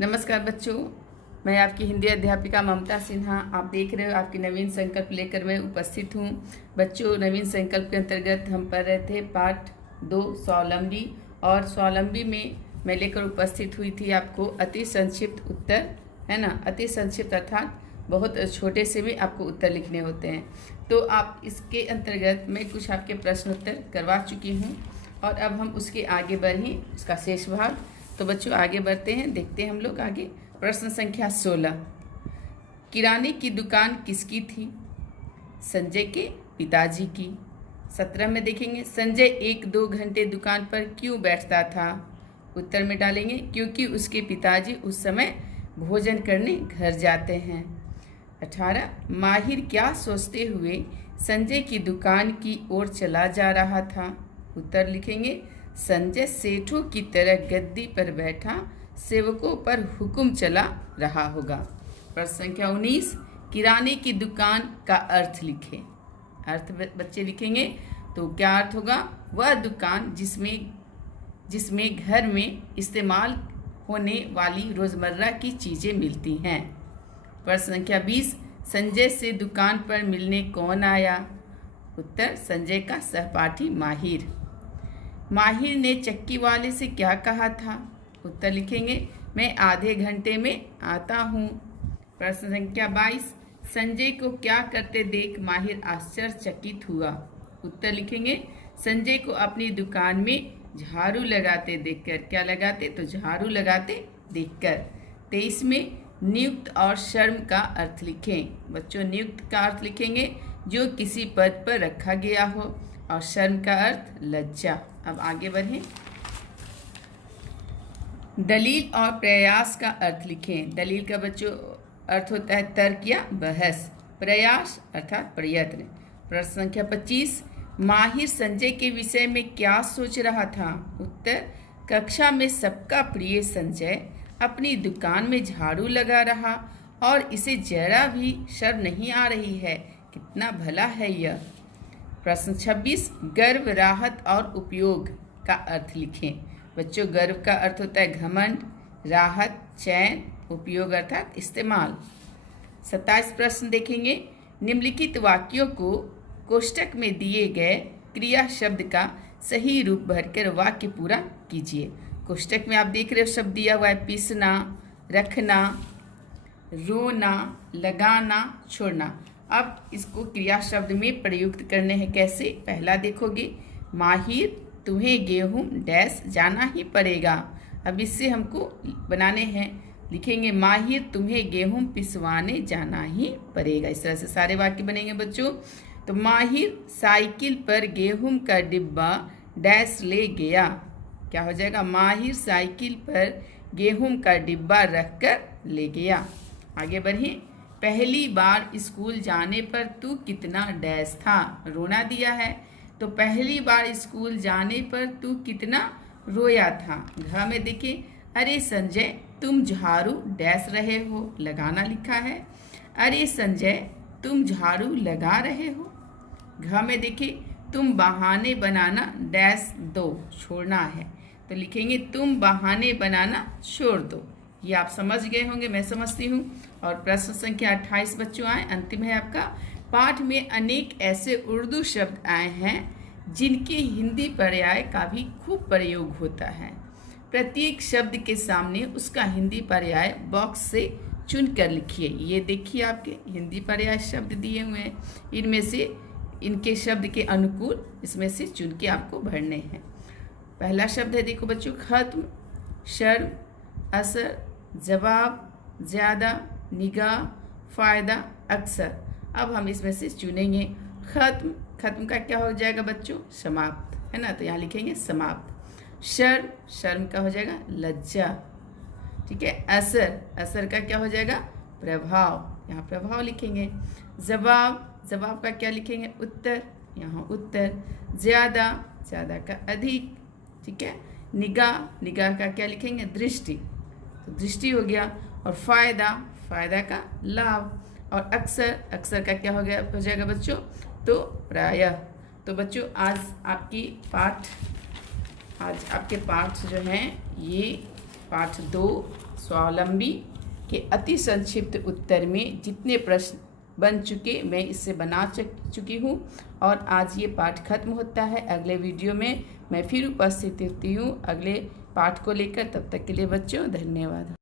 नमस्कार बच्चों, मैं आपकी हिंदी अध्यापिका ममता सिन्हा। आप देख रहे हो आपकी नवीन संकल्प लेकर मैं उपस्थित हूँ। बच्चों, नवीन संकल्प के अंतर्गत हम पढ़ रहे थे पाठ 2 स्वावलंबी, और स्वावलंबी में मैं लेकर उपस्थित हुई थी आपको अति संक्षिप्त उत्तर, है ना। अति संक्षिप्त अर्थात बहुत छोटे से भी आपको उत्तर लिखने होते हैं। तो आप इसके अंतर्गत मैं कुछ आपके प्रश्न उत्तर करवा चुकी हूँ और अब हम उसके आगे बढ़ें, उसका शेष भाग। तो बच्चों आगे बढ़ते हैं, देखते हैं हम लोग आगे। प्रश्न संख्या 16, किराने की दुकान किसकी थी? संजय के पिताजी की। 17 में देखेंगे, संजय 1-2 घंटे दुकान पर क्यों बैठता था? उत्तर में डालेंगे क्योंकि उसके पिताजी उस समय भोजन करने घर जाते हैं। 18, माहिर क्या सोचते हुए संजय की दुकान की ओर चला जा रहा था? उत्तर लिखेंगे, संजय सेठों की तरह गद्दी पर बैठा सेवकों पर हुक्म चला रहा होगा। प्रश्न संख्या 19, किराने की दुकान का अर्थ लिखें। अर्थ बच्चे लिखेंगे तो क्या अर्थ होगा? वह दुकान जिसमें घर में इस्तेमाल होने वाली रोज़मर्रा की चीज़ें मिलती हैं। प्रश्न संख्या 20, संजय से दुकान पर मिलने कौन आया? उत्तर, संजय का सहपाठी माहिर। माहिर ने चक्की वाले से क्या कहा था? उत्तर लिखेंगे, मैं आधे घंटे में आता हूँ। प्रश्न संख्या 22, संजय को क्या करते देख माहिर आश्चर्यचकित हुआ? उत्तर लिखेंगे, संजय को अपनी दुकान में झाड़ू लगाते देखकर। क्या लगाते? तो झाड़ू लगाते देखकर। 23 में नियुक्त और शर्म का अर्थ लिखें। बच्चों, नियुक्त का अर्थ लिखेंगे जो किसी पद पर रखा गया हो, और शर्म का अर्थ लज्जा। अब आगे बढ़ें। दलील और प्रयास का अर्थ लिखें। दलील का बच्चों अर्थ होता है तर्क या बहस। प्रयास अर्थात प्रयत्न। प्रश्न संख्या 25, माहिर संजय के विषय में क्या सोच रहा था? उत्तर, कक्षा में सबका प्रिय संजय अपनी दुकान में झाड़ू लगा रहा और इसे जरा भी शर्म नहीं आ रही है। कितना भला है यह। प्रश्न 26, गर्व, राहत और उपयोग का अर्थ लिखें। बच्चों, गर्व का अर्थ होता है घमंड, राहत चैन, उपयोग अर्थात इस्तेमाल। 27 प्रश्न देखेंगे, निम्नलिखित वाक्यों को कोष्टक में दिए गए क्रिया शब्द का सही रूप भरकर वाक्य पूरा कीजिए। कोष्टक में आप देख रहे हो शब्द दिया हुआ है, पीसना, रखना, रोना, लगाना, छोड़ना। अब इसको क्रिया शब्द में प्रयुक्त करने हैं। कैसे? पहला देखोगे, माहिर तुम्हें गेहूं डैश जाना ही पड़ेगा। अब इससे हमको बनाने हैं, लिखेंगे माहिर तुम्हें गेहूं पिसवाने जाना ही पड़ेगा। इस तरह से सारे वाक्य बनेंगे बच्चों। तो माहिर साइकिल पर गेहूं का डिब्बा डैश ले गया। क्या हो जाएगा? माहिर साइकिल पर गेहूं का डिब्बा रखकर ले गया। आगे बढ़िए। पहली बार स्कूल जाने पर तू कितना डैश था? रोना दिया है, तो पहली बार स्कूल जाने पर तू कितना रोया था। घ में देखिए, अरे संजय तुम झाड़ू डैश रहे हो, लगाना लिखा है। अरे संजय तुम झाड़ू लगा रहे हो। घ में देखिए, तुम बहाने बनाना डैश दो, छोड़ना है, तो लिखेंगे तुम बहाने बनाना छोड़ दो। ये आप समझ गए होंगे, मैं समझती हूँ। और प्रश्न संख्या 28 बच्चों आए, अंतिम है आपका। पाठ में अनेक ऐसे उर्दू शब्द आए हैं जिनके हिंदी पर्याय का भी खूब प्रयोग होता है। प्रत्येक शब्द के सामने उसका हिंदी पर्याय बॉक्स से चुन कर लिखिए। ये देखिए आपके हिंदी पर्याय शब्द दिए हुए हैं, इनमें से इनके शब्द के अनुकूल इसमें से चुन के आपको भरने हैं। पहला शब्द है, देखो बच्चों, खत्म, शर्म, असर, जवाब, ज़्यादा, निगाह, फ़ायदा, अक्सर। अब हम इसमें से चुनेंगे। खत्म, खत्म का क्या हो जाएगा बच्चों? समाप्त, है ना, तो यहाँ लिखेंगे समाप्त। शर्म, शर्म का हो जाएगा लज्जा, ठीक है। असर, असर का क्या हो जाएगा? प्रभाव, यहाँ प्रभाव लिखेंगे। जवाब, जवाब का क्या लिखेंगे? उत्तर, यहाँ उत्तर। ज़्यादा, ज़्यादा का अधिक, ठीक है। निगाह, निगाह का क्या लिखेंगे? दृष्टि, तो दृष्टि हो गया। और फ़ायदा, फ़ायदा का लाभ। और अक्सर, अक्सर का क्या हो जाएगा बच्चों? तो प्रायः। तो बच्चों आज आपके पाठ जो हैं ये पाठ 2 स्वावलंबी के अति संक्षिप्त उत्तर में जितने प्रश्न बन चुके मैं इससे बना चुकी हूँ। और आज ये पाठ खत्म होता है। अगले वीडियो में मैं फिर उपस्थित होती हूँ अगले पाठ को लेकर। तब तक के लिए बच्चों धन्यवाद।